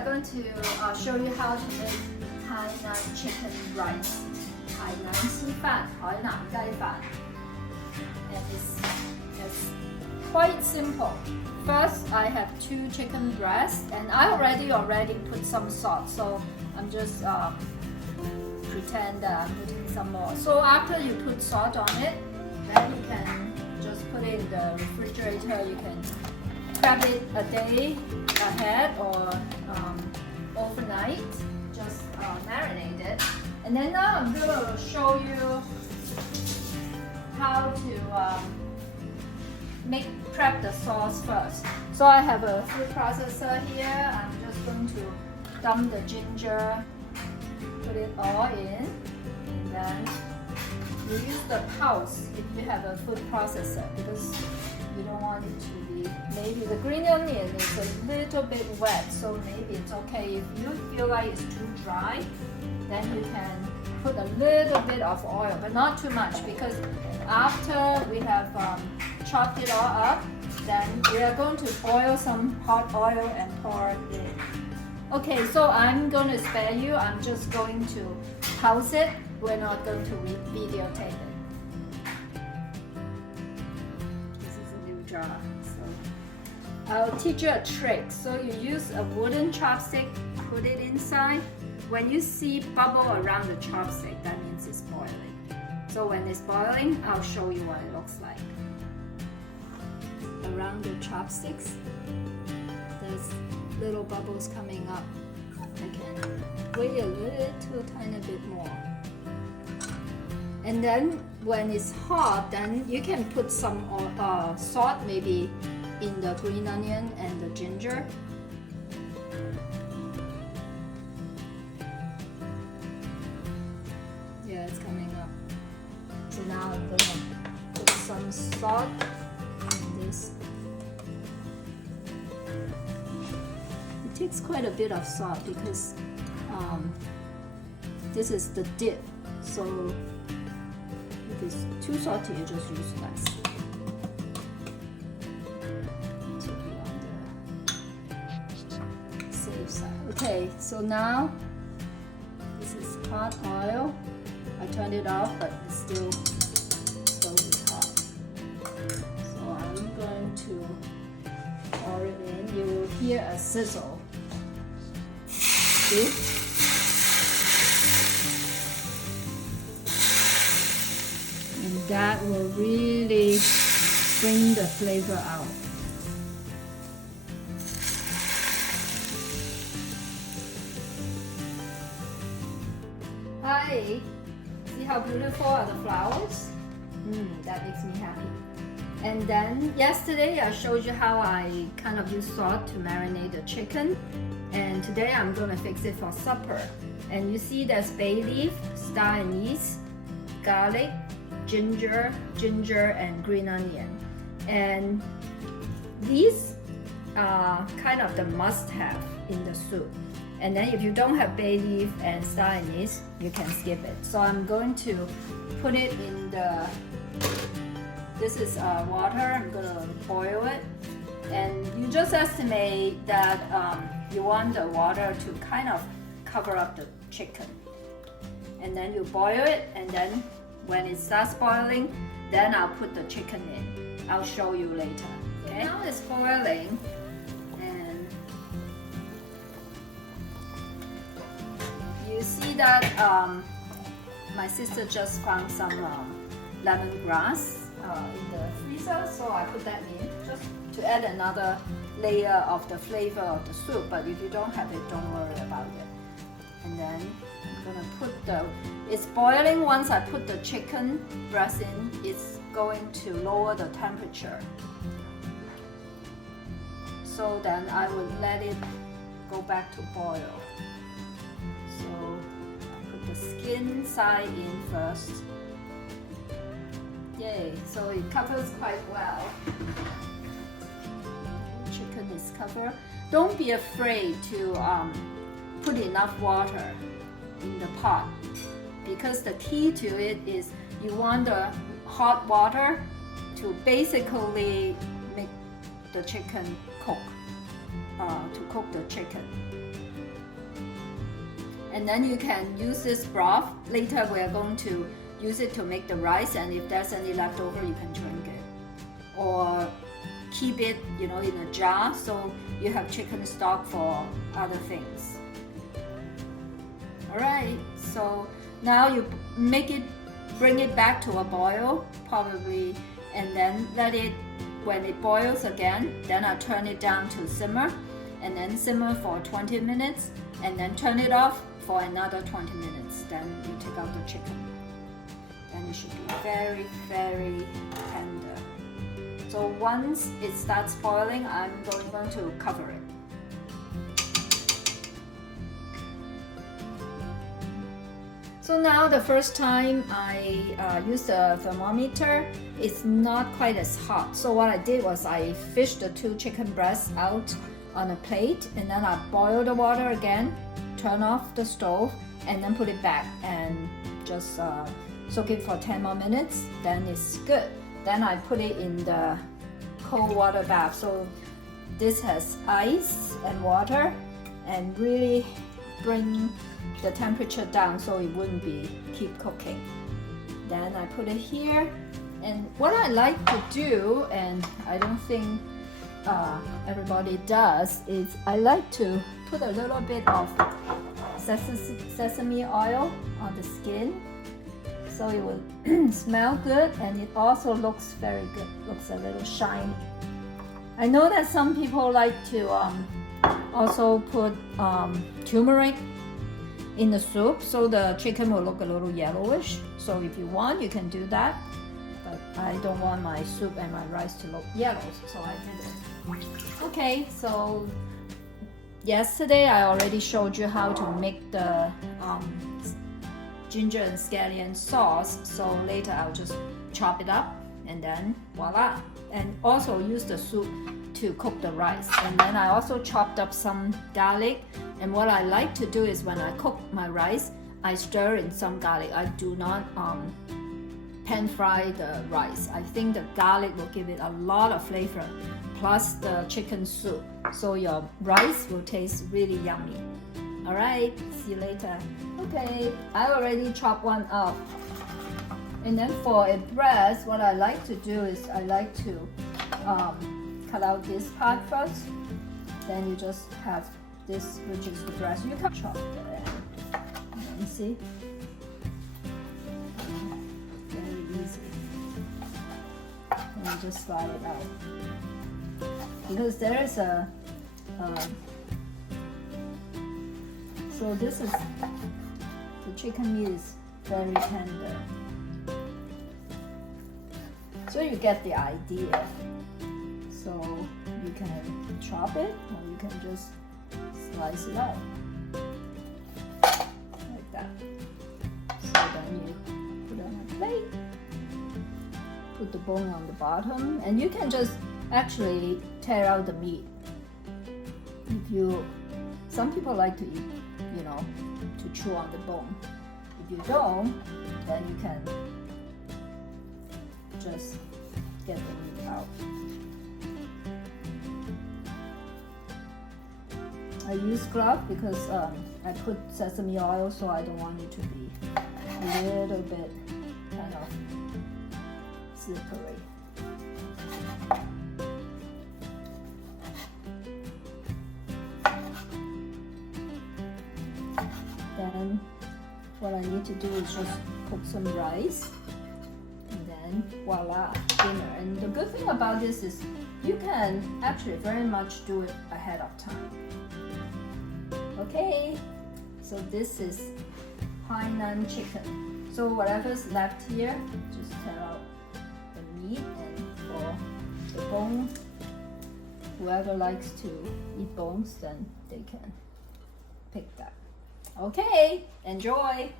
are going to show you how to make Hainan chicken rice. 海南稀饭, 海南雞飯. And it's quite simple. First, I have 2 chicken breasts, and I already put some salt, so I'm just pretend that I'm putting some more. So after you put salt on it, then you can just put it in the refrigerator. You can prep it a day ahead or overnight. Just marinate it. And then now I'm going to show you how to prep the sauce first. So I have a food processor here. I'm just going to dump the ginger, put it all in, and then you use the pulse if you have a food processor because you don't want it to be, maybe the green onion is a little bit wet, so maybe it's okay. If you feel like it's too dry, then you can put a little bit of oil, but not too much, because after we have chopped it all up, then we are going to boil some hot oil and pour it in. Okay, so I'm going to spare you. I'm just going to pause it. We're not going to videotape it. This is a new jar. So I'll teach you a trick. So you use a wooden chopstick, put it inside. When you see bubble around the chopstick, that means it's boiling. So when it's boiling, I'll show you what it looks like. Around the chopsticks, there's little bubbles coming up. I can wait a little tiny bit more. And then when it's hot, then you can put some salt maybe in the green onion and the ginger. Yeah, it's coming up. So now I'm gonna put some salt in this. It takes quite a bit of salt because this is the dip. So if it's too salty, you just use less. To be on the safe side. Okay, so now this is hot oil. I turned it off, but it's still hot. So I'm going to pour it in. You will hear a sizzle. See? And that will really bring the flavor out. Hi! See how beautiful are the flowers? That makes me happy. And then yesterday I showed you how I kind of use salt to marinate the chicken. And today I'm gonna fix it for supper. And you see there's bay leaf, star anise, garlic, ginger, and green onion. And these are kind of the must-have in the soup. And then if you don't have bay leaf and star anise, you can skip it. So I'm going to put it in the, this is water, I'm gonna boil it. And you just estimate that you want the water to kind of cover up the chicken. And then you boil it, and then when it starts boiling, then I'll put the chicken in. I'll show you later. Okay? Now it's boiling, and you see that my sister just found some lemongrass in the freezer, so I put that in just to add another layer of the flavor of the soup. But if you don't have it, don't worry about it. And then I'm gonna put it's boiling. Once I put the chicken breast in, it's going to lower the temperature. So then I would let it go back to boil. So put the skin side in first. Yay, so it covers quite well. Chicken is covered. Don't be afraid to put enough water in the pot, because the key to it is you want the hot water to basically make the chicken cook to cook the chicken. And then you can use this broth. Later we are going to use it to make the rice, and if there's any leftover, you can drink it. Or keep it, in a jar so you have chicken stock for other things. Alright, so now you bring it back to a boil, probably, and then when it boils again, then I turn it down to simmer, and then simmer for 20 minutes, and then turn it off for another 20 minutes. Then you take out the chicken. Then it should be very, very tender. So once it starts boiling, I'm going to cover it. So now the first time I used the thermometer, it's not quite as hot. So what I did was I fished the 2 chicken breasts out on a plate, and then I boiled the water again, turn off the stove, and then put it back and just soak it for 10 more minutes. Then it's good. Then I put it in the cold water bath. So this has ice and water, and really bring the temperature down so it wouldn't keep cooking. Then I put it here, and what I like to do, and I don't think everybody does, is I like to put a little bit of sesame oil on the skin, so it will smell good, and it also looks very good, looks a little shiny. I know that some people like to also put turmeric in the soup, so the chicken will look a little yellowish. So if you want, you can do that, but I don't want my soup and my rice to look yellow, so I did it. Okay, so yesterday I already showed you how to make the ginger and scallion sauce, so later I'll just chop it up and then voila. And also use the soup to cook the rice. And then I also chopped up some garlic, and what I like to do is when I cook my rice, I stir in some garlic. I do not pan fry the rice. I think the garlic will give it a lot of flavor, plus the chicken soup, so your rice will taste really yummy. Alright, see you later. Okay, I already chopped one up. And then for a breast, what I like to do is I like to cut out this part first. Then you just have this, which is the breast. You can chop the end. You see? Very easy. And you just slide it out. Because there is so this is, the chicken meat is very tender. So you get the idea. So you can chop it, or you can just slice it out like that. So then you put it on a plate, put the bone on the bottom, and you can just actually tear out the meat. Some people like to eat, to chew on the bone. If you don't, then you can just get the meat out. I use glove because I put sesame oil, so I don't want it to be a little bit kind of slippery. Then what I need to do is just cook some rice, and then voila, dinner. And the good thing about this is you can actually very much do it ahead of time. Okay, so this is Hainan chicken. So whatever's left here, just tear out the meat, and for the bone, whoever likes to eat bones, then they can pick that. Okay, enjoy!